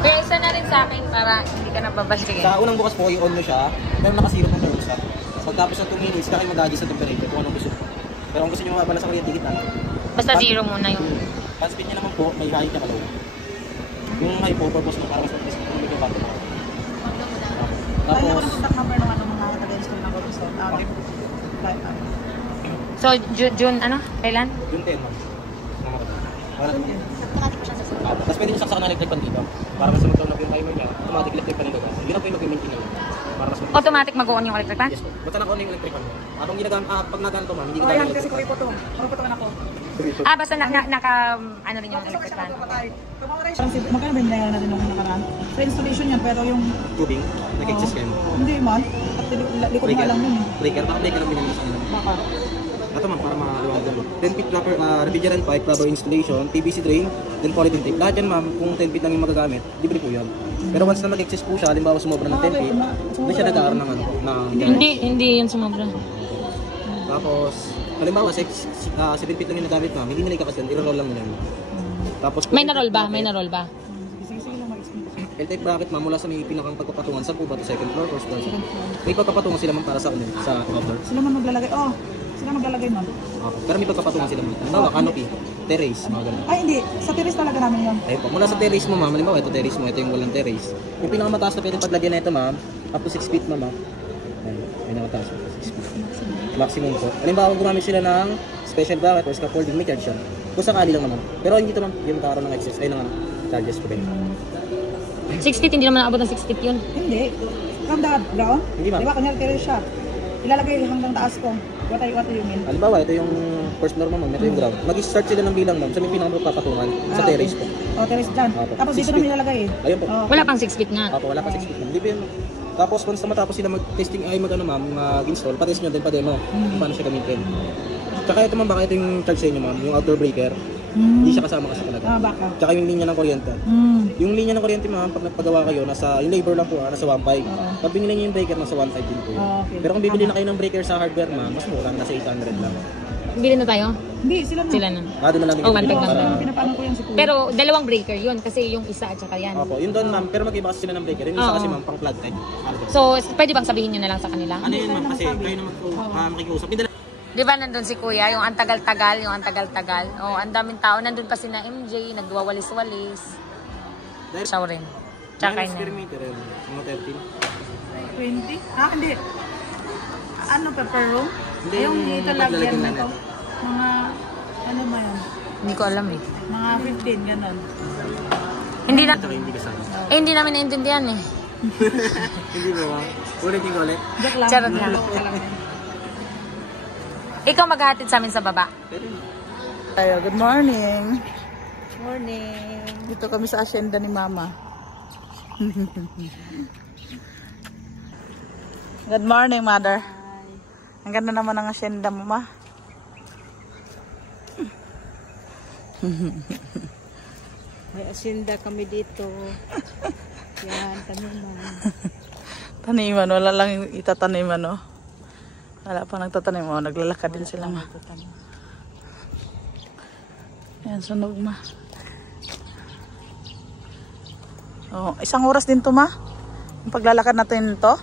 Kaya isa na rin sa akin para hindi ka nababalik. Sa unang bukas po, i-on nyo siya. Pero nakasiro ng thermostat. Pagtapos ng 2 minutes, kaya mag-adjust sa temperature kung anong gusto. Pero kung gusto nyo mabala sa kuryente, kita na. Basta zero muna yung... Fast speed nyo naman po, may high ka low. Yung high po, purpose mo para mas mabilis kung may battery. Tapos... Kaya ako ng contact number ng mga taga-install na gusto. So, June, ano? Kailan? June 10, ma'am. Tapos pwede nyo saksakan na electric pan dito. Para mas mag-turn off yung timer niya, automatic electric pan nito. Yun ang po yung mag-maintain nyo. Automatic mag-on yung electric fan? Yes po. Basta naka-on yung electric fan mo. Atong ginagamit, pag nagaan ito ma'am, hindi ginagamit. Ayan, kasi kuri po ito. Maruputukan ako. Basta naka, ano rin yung electric fan? Magkano ba yung natin nung nakaraan? Sa installation yan, pero yung... tubing, nag-exist kayo. Hindi man. At likod mo lang yun eh. Breaker, baka breaker lang binigyan sa kanila. Baka. Ito ma'am, para makaluwag dyan. 10 feet rubber, refrigerant pipe, rubber installation, PVC drain, then polythene tape. Lahat yan ma'am, kung 10 feet lang yung magagamit, libre po yan. Pero once na mag-excess po siya, halimbawa sumobra ng 10 feet, hindi siya nag-aaral ng ano, Hindi yan sumobra. Tapos, halimbawa, 7 feet lang yung nagamit ma'am, hindi nila ikakas yan, i-roll lang nila. Tapos, may na-roll ba? May na-roll ba? L-type bracket ma'am, mula sa may pinakang pagpapatungan, saan po ba ito? Second floor or first floor? May pagpapatungan sila ma'am para sa outdoor. Sila man maglalagay, sila maglalagay ma'am. Okay. Pero may pagpapatungan sila ma'am. Halimbawa, canopy, terrace, mga ganun. Ay hindi, sa terrace talaga namin yan. Ayun po, mula sa terrace mo ma'am, halimbawa ito terrace mo, ito yung walang terrace. Yung pinakamataas na pwedeng paglagyan na ito ma'am, up to 6 feet ma'am. Ayun, pinakamataas, 6 feet. Maximum po. Halimbawa, gumamit sila ng special bracket or scaffolding, may charge siya. Kung sakali lang naman. Pero hindi ito ma'am, yung magkakaroon ng excess, ay ng charges po rin. 6 feet, hindi naman naabot ng 6 feet yun. Hindi. From the ground? Hindi ma'am. Diba, kanyang terrace siya. Ilalagay hanggang taas ko. What do you mean? Halimbawa, ito yung first floor ma'am, ito yung ground. Mag-start sila ng bilang ma'am, sa may pinakapatungan, sa terrace po. Terrace dyan. Tapos dito namin ilalagay eh. Ayun po. Wala pang 6 feet nga. Opo, wala pang 6 feet ma'am. Hindi ba yun? Tapos, once na matapos sila mag-testing ay mag-install, pa-test nyo din pa-demo kung paano siya gamitin. Tsaka ito ma'am, baka ito yung charge sa inyo ma'am, yung outdoor breaker. Hindi siya kasama kasi talaga. Baka. Tsaka yung linya ng kuryente. Yung linya ng kuryente ma'am, pag nagpagawa kayo, yung labor lang po, nasa 1.5. Pag binili nyo yung breaker, nasa 1.5 din po. Okay. Pero kung bibili na kayo ng breaker sa hardware ma'am, mas mura, nasa 800 lang. Bili na tayo? Hindi, sila na. Sila na. Doon na lang Oh, 1.5 para... Pinapano ko yan si Kuya. Pero dalawang breaker yun kasi yung isa at saka yan. Opo, yun doon ma'am, pero mag-iba kasi sila ng breaker. Yung isa kasi ma'am, pang plug type. So, pwede bang sabihin nyo na lang sa kanila? Ano yun ma'am, kasi kayo naman makikiusap. Di ba nandun si Kuya, yung antagal-tagal, Oh, ang daming tao. Nandun pa si na MJ, nagwawalis-walis. Siya rin. Tsaka yun. Perimeter yun, mga 13. 20? Hindi. Ano per room? Hindi, yung dito lagyan na to. Mga, ano ba yan? Hindi ko alam eh. Mga 15, gano'n. Hindi na. Hindi kasama. Hindi namin naintindihan eh. Hindi ba ma'am? Ulit yung ulit. Joke lang. Charot lang. Ikaw maghahatid sa amin sa baba. Good morning. Morning. Dito kami sa asyenda ni Mama. Good morning, Mother. Ang ganda naman ng asyenda mo, Ma. May asyenda kami dito. Yan, taniman. Taniman, wala lang itataniman, no? Wala pa nagtatanim, naglalakad din sila, Ma. Yan, sunog, Ma. Oh, isang oras din to, Ma. Yung paglalakad natin to.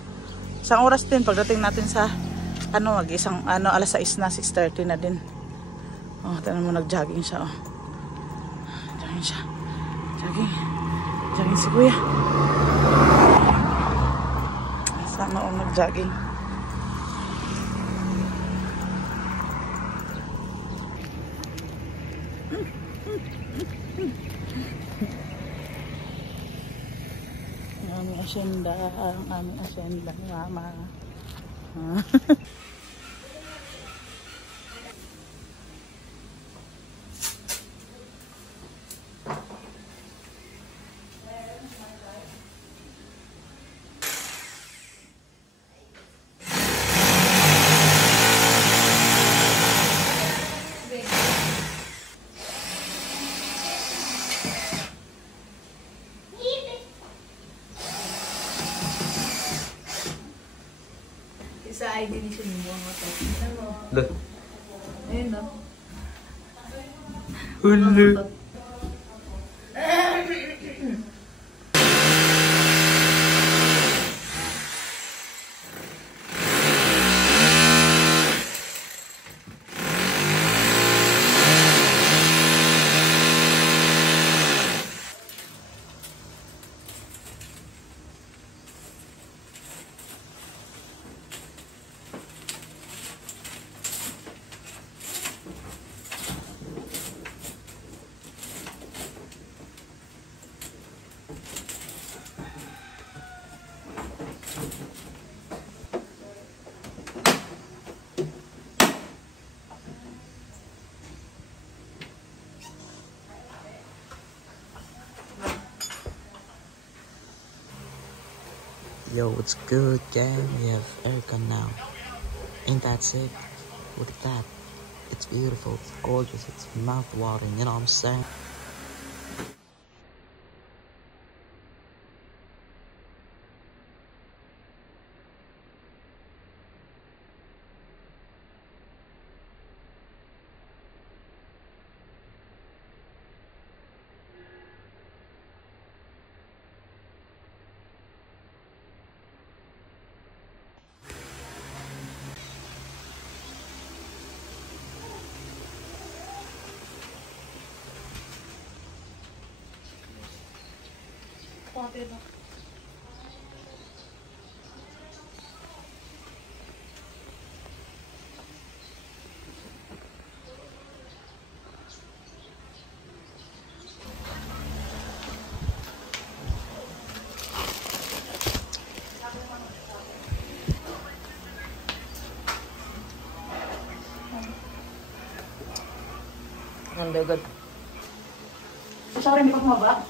Isang oras din pagdating natin sa alas 6 na, 6:30 na din. Oh, tingnan mo, nag-jogging siya, oh. Jogging siya. Jogging si Kuya. Sana nag-jogging. Ang aming asyenda ni Mama. ID ni Sunmo. Look. Ayun no. Hulu. Yo, what's good, gang? We have Erica now. Ain't that sick? Look at that. It's beautiful, it's gorgeous, it's mouth-watering, you know what I'm saying? Nandagad. Shaurin, di pa kumaba.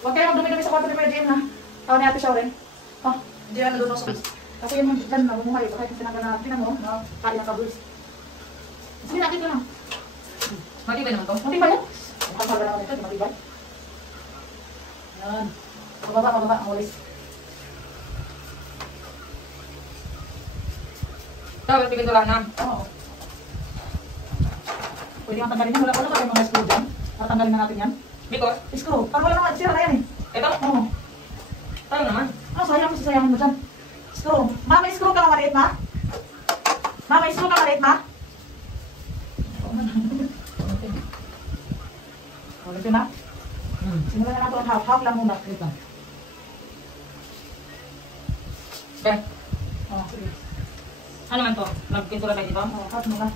Huwag kayo magdumi-dumi sa kwarto ni Kuya Jim, ha? Tawag ni Ate Shaurin. Oh, hindi na doon sa space. Kasi yung dyan na bumumay, baka yung pinagana mo, na kain ng kabulis. Sige, nakita lang. Matibay naman to. Matibay yan? Makasala naman ito, di matibay. Yan. Pababa, ang walis. Tawag, pinitulan na. Oo. Pwede kang tanggalin yan. Wala pa yung mga screw dyan. Para tanggalin na natin yan. Because? Screw. Parang wala naman. Sira na yan eh. Ito? Oo. Tayo naman. Ah, sayangan mo dyan. Screw. Ma, may screw ka na maliit, ma? Ma, may screw ka maliit, ma? Ulit yun, ha? Simulan na natin ang half. Half lang muna. Wait lang. Okay. Oh, sige. Ano man to? Nagpintura tayo dito? Oh, half muna.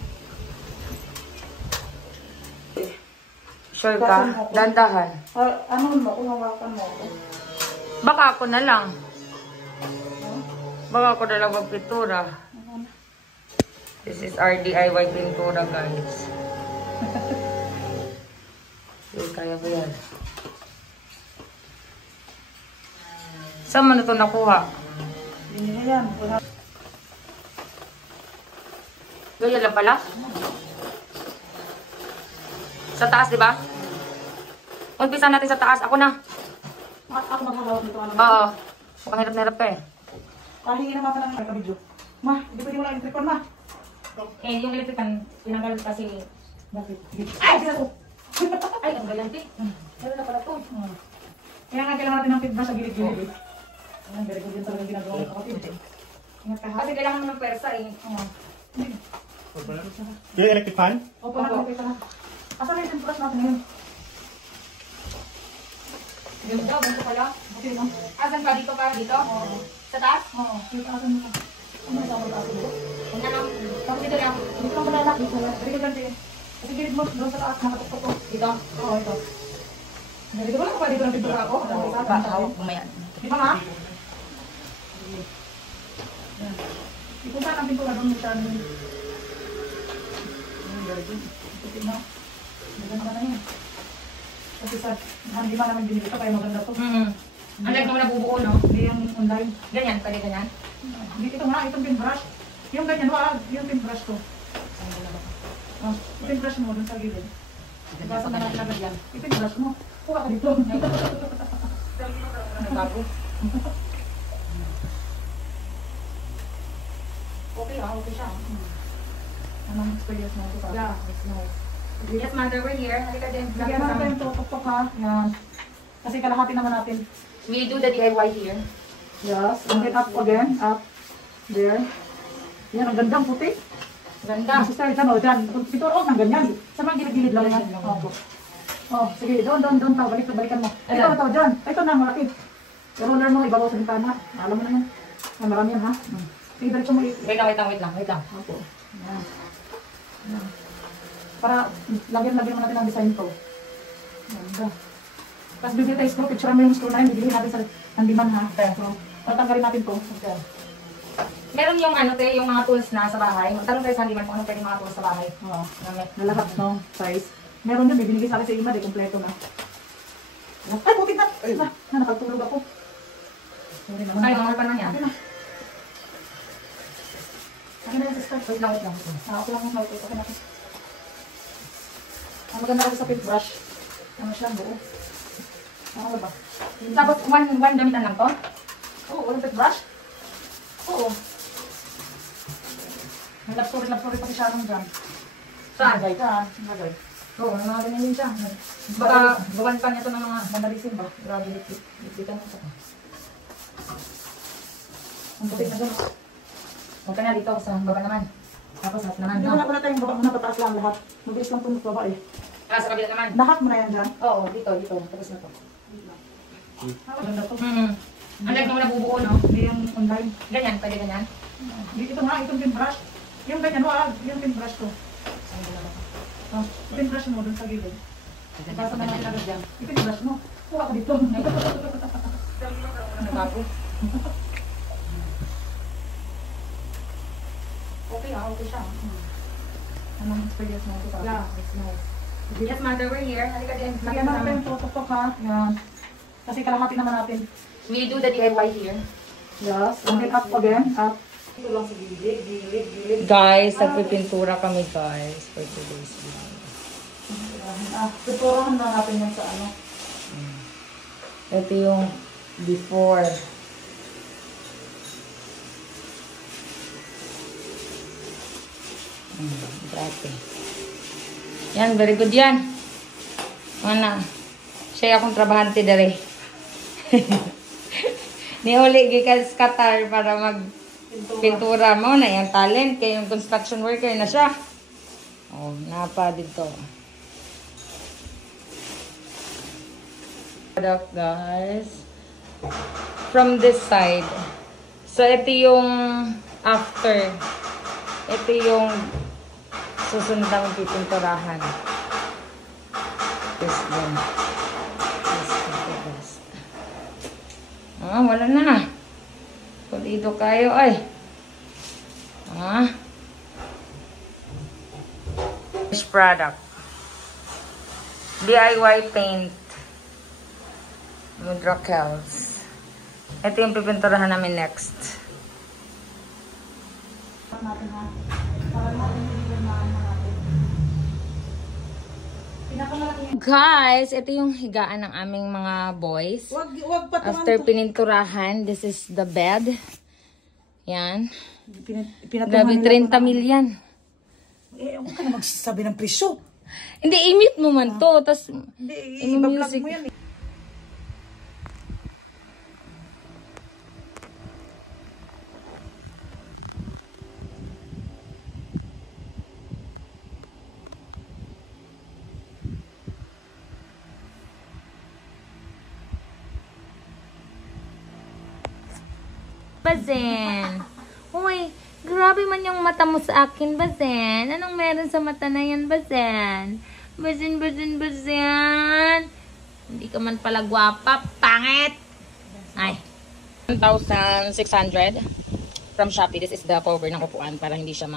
Sure ka? Dandahan. Ano mo? Kung hawakan mo ako. Baka ako na lang. Baka ako na lang magpintura. This is our DIY pintura, guys. Kaya ba yan? Saan mo na ito nakuha? Hindi na yan. Ganyan lang pala? Sa taas, di ba? Umpisa natin sa taas. Ako na. Ako maghahawak nito. Oo. Mukhang hirap na hirap ka eh. Pahingi na mama ng kabidyo. Ma, hindi pwede mo lang electric ma. Eh, yung electric pan, pinanggal kasi... Bakit? Ay, sila ko! Ay, ang galante. Ano na pala ito? Kaya nga kailangan natin ng feedback sa gilid-gilid eh. Ayan, very good yun talagang ginagawa ng kapatid. Ingat ka ha. Kasi kailangan mo ng pwersa eh. Yung electric fan? Opo, nakakita na. Asan na yung tempuras natin ngayon? Yung daw, ganito pala. Okay, no? Asan ka? Dito ka? Dito? Sa taas? Oo, dito asan mo ka. Ano yung tawag asan mo? Ano? Tapos dito lang. Dito lang pala dito lang. Very good ganti. Kasi gilid mo, doon sa taas, nakatuktok ko. Dito? Oo, ito. Dito ko lang pa, dito lang pintura ako. Hawak bumayan. Di ba ma? Kung saan ang pintura doon sa amin? Very good. Okay, no? Maganda na yan. Kasi sa hindi pa namin binili ito, kaya maganda to. Unlike naman nabubuo, no? Hindi yung online. Ganyan, pwede ganyan. Ito nga, itong pinbrush. Yung ganyan, wag, yung pinbrush ko. Yung pinbrush mo dun sa gilid. Diba sa natin agad yan? Yung pinbrush mo. Kuha ka dito. Bago. Okay okay siya. Anong experience mo ito? Yeah, it's nice. Yes, mother, we're here. Halika din. Lagyan natin ito, tuktok ha. Yan. Kasi kalahati naman natin. We do the DIY here. Yes. And then up again. Up. There. Yan, ang gandang puti. Ganda. Sister, dyan o, dyan. Ito, oh, ang ganyan. Sa mga gilid-gilid lang yan. Opo. Oh, sige, doon tao. Balikan mo. Ito, dyan. Ito na, malaki. Roller mo, ibabaw sa bintana. Alam mo naman. Ay, marami yan, ha? Sige, balik mo. Wait lang. Opo. Yan. Yan. Para lagyan mo natin ang design ko. Ganda. Tapos bibili tayo screw. Picture mo yung screw na yun. Bibili natin sa handiman, ha? So, tatanggalin natin to. Okay. Meron yung yung mga tools na sa bahay. Magtanong tayo sa handyman kung anong pwede mga tools sa bahay. Oo. Na lahat, no? Size. Meron yun, bibinigay sa akin sa ima, de kompleto na. Ay, putik na! Nakatulog ako. Sorry naman. Ay, mga pa na yan. Akin na yung sister. Wait lang. Ako lang yung nautot. Akin na. Ang maganda kasi sa paintbrush. Ano siya, buo. Ano ba? Tapos, one gamitan lang to? Oo, walang paintbrush? Oo. May love story pa si Sharon dyan. Saan? Lagay. Oo, mga ganyan din siya. Baka gawan pa niya ito ng mga Mandalisin ba? grabe lipitan mo ito. Ang putik na dyan. Huwag ka na dito sa baba naman. Tapos lahat naman. Hindi wala pala tayong baba muna, pataas lang lahat. Mabilis lang itong baba eh. Sa kabila naman. Lahat mo na yan dyan. Oo, dito. Tapos na to. Maganda to. Ang like mo nabubuo, no? Hindi yung online. Ganyan, pwede ganyan. Ito nga, itong paintbrush. Yung ganyan, yung paintbrush to. Paintbrush mo dun sa gilid. Basta na natin agad dyan. Paintbrush mo. Kuha ka dito. Ano ba po? Okay siya. Anong experience mo ito? Yeah, it's nice. Yes, mother, we're here. Halika din. Lagyan natin yung tuktok ha. Yan. Kasi kalahati naman natin. We do the DIY here. Yes. And then up again. Up. Ito lang sa gilid. Guys, nagpipintura kami guys for today's video. Tuturahan na natin yan sa ano. Ito yung before. Dati. Yan, very good yan. Mana, siya akong trabahante dali. Niuli gikan sa Qatar para magpintura mo na yung talent kay yung construction worker na siya. Oh, napa dito. Product guys. From this side. So ito yung after. Ito yung susunod na pipinturahan. This one. This is the best. Wala na. Pulido kayo ay. This product. DIY paint. With Raquel's. Ito yung pipinturahan namin next. Guys, ito yung higaan ng aming mga boys. After pininturahan, this is the bed. Yan. Grabe, 30 million. Eh, huwag ka na magsasabi ng presyo. Hindi, i-mute mo man to. Tapos, i-vlog mo yan. Bazen. Uy, grabe man yung mata mo sa akin, Bazen. Anong meron sa mata na yan, Bazen? Bazen. Hindi ka man pala gwapa. Pangit! Ay. 1,600 from Shopee. This is the cover ng upuan para hindi siya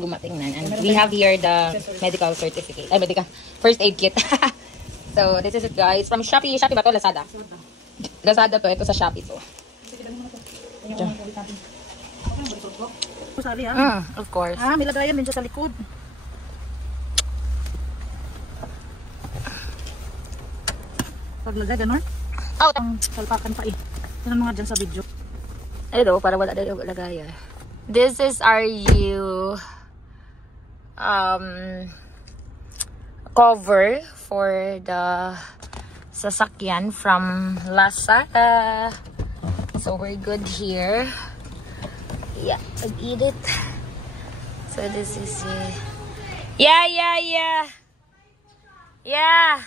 gumatingnan. And we have here the medical certificate. Ay, medical. First aid kit. So, this is it, guys. From Shopee. Shopee ba to? Lazada. Lazada to. Ito sa Shopee to. Sali ha? Of course. May lagayan din siya sa likod. Paglagay, gano'n? Oh, Ang salpakan pa eh. Yan ang mga dyan sa video. Ay do, para wala dahil lagaya. This is our new cover for the sasakyan from Lazada. So we're good here. Yeah, I'll eat it. So this is it. Yeah.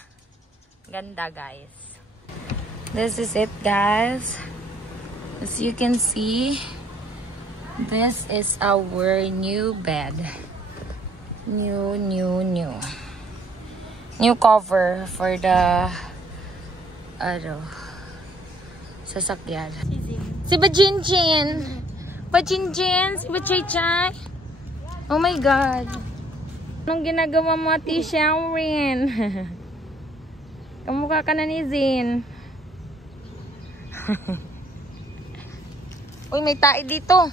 Ganda, guys. This is it, guys. As you can see, this is our new bed. New cover for the sasakyan. Si Bajinjin. Si Bajay. Oh my God. Anong ginagawa mo, Ate Sharon? Kamukha ka na ni Zin. Uy, may tae dito.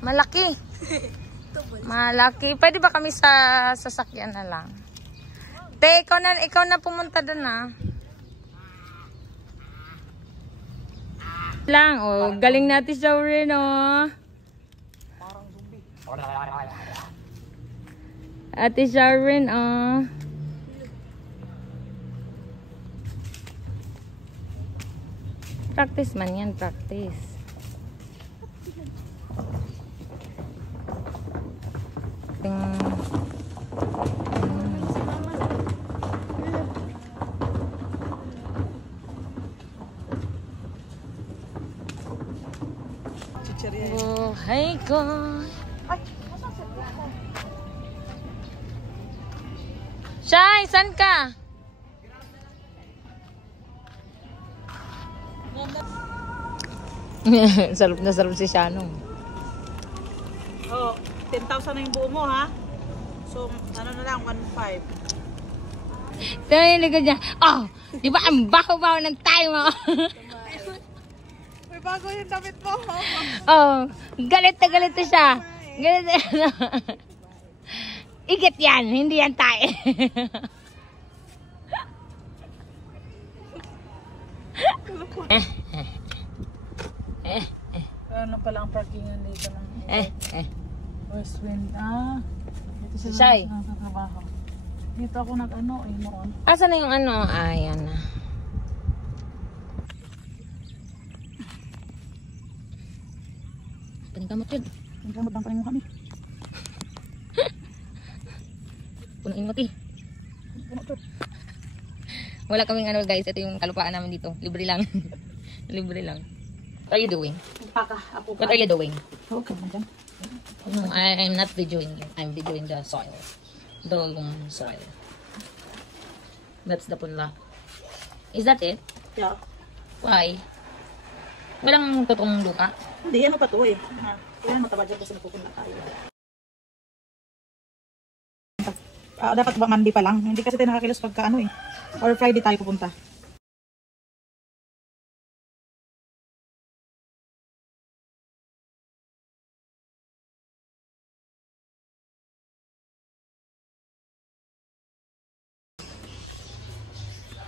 Malaki. Malaki. Pwede ba kami sa sasakyan na lang? Te, ikaw na pumunta doon, ah. Lang, oh. Galing natin siya rin, oh. Ate Sharon, oh. Practice man yan, practice. Oh, hey God. Shai, saan ka? Sarap na sarap si Shanong. Oh, 10,000 na yung buo mo, ha? So, ano na lang, 1,500. Ito yung likod niya. Oh, di ba ang baho-baho ng tayo mo? May bago yung damit mo. Oh, galit na siya. Galit na. Igit yan, hindi yan tayo. Ano pala ang parkingan dito ng West Wind? Dito Si sila Shai. nagtatrabaho. Dito ako nag-ano noon. Asa na yung ano? Ayan na. Panikamot yun. Ang kamot ng paningo kami. Punuin mo, ti. Puno to. Wala kaming ano, guys. Ito yung kalupaan namin dito. Libre lang. Libre lang. What are you doing? What are you doing? Okay, madam. No, I'm not videoing you. I'm videoing the soil. The soil. That's the punla. Is that it? Yeah. Why? Walang totoong luka? Hindi, yan pa to eh. Yan, mataba dyan kasi napupunta tayo. Dapat ba Monday pa lang? Hindi kasi tayo nakakilos pagka ano eh. Or Friday tayo pupunta.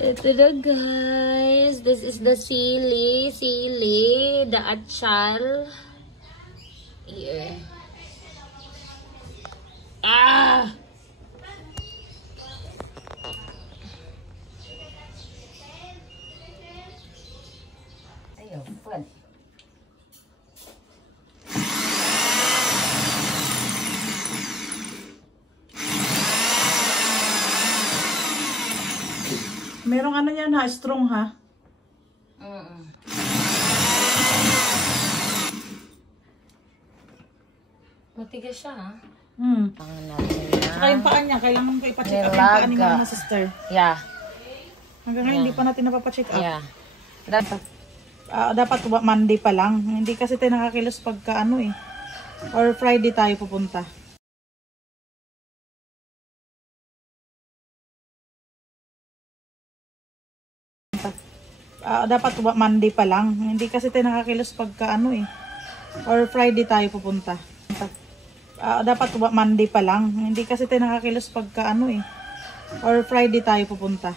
Ito na, guys. This is the sili, the achal. Here. Ah! Ayun, pwede. Merong ano yan ha, strong ha. Matigas siya, ha? Pangan natin na. Saka yung paa niya, kailangan ko ipacheck up yung paa ni Mama Sister. Yeah. Hanggang ngayon, hindi pa natin napapacheck up. Yeah. Dapat ba Monday pa lang? Hindi kasi tayo nakakilos pagka ano eh. Or Friday tayo pupunta. Dapat ba Monday pa lang? Hindi kasi tayo nakakilos pagka ano eh. Or Friday tayo pupunta. Dapat ba Monday pa lang? Hindi kasi tayo nakakilos pagka ano eh. Or Friday tayo pupunta.